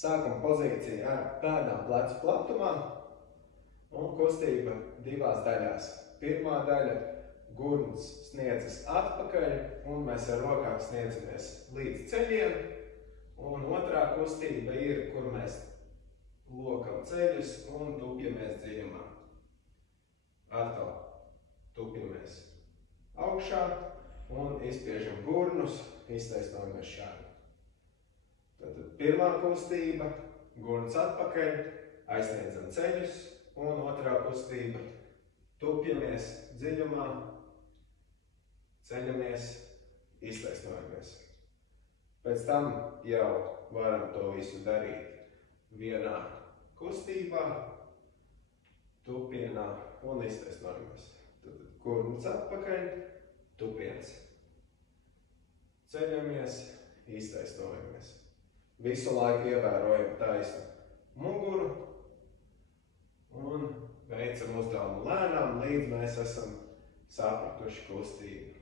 Sākam pozīciju ar pēdām plecu platumā un kustība divās daļās. Pirmā daļa – gurns sniedzas atpakaļ un mēs ar rokām sniedzamies līdz ceļiem. Un otrā kustība ir, kur mēs lokam ceļus un tupjamies dziļumā. Atkal tupjamies augšā un izspiežam gurnus, iztaisnojamies šādi. Tātad pirmā kustība – gurns atpakaļ, aizsniedzam ceļus, un otrā kustība – tupjamies dziļumā, ceļamies, iztaisnojamies. Pēc tam jau varam to visu darīt vienā kustībā, tupienā un iztaisnojamies. Tad gurns atpakaļ, tupiens. Ceļamies, iztaisnojamies. Visu laiku ievērojam taisu muguru un veicam uzdevumu lēnām, līdz mēs esam sapratuši kustību.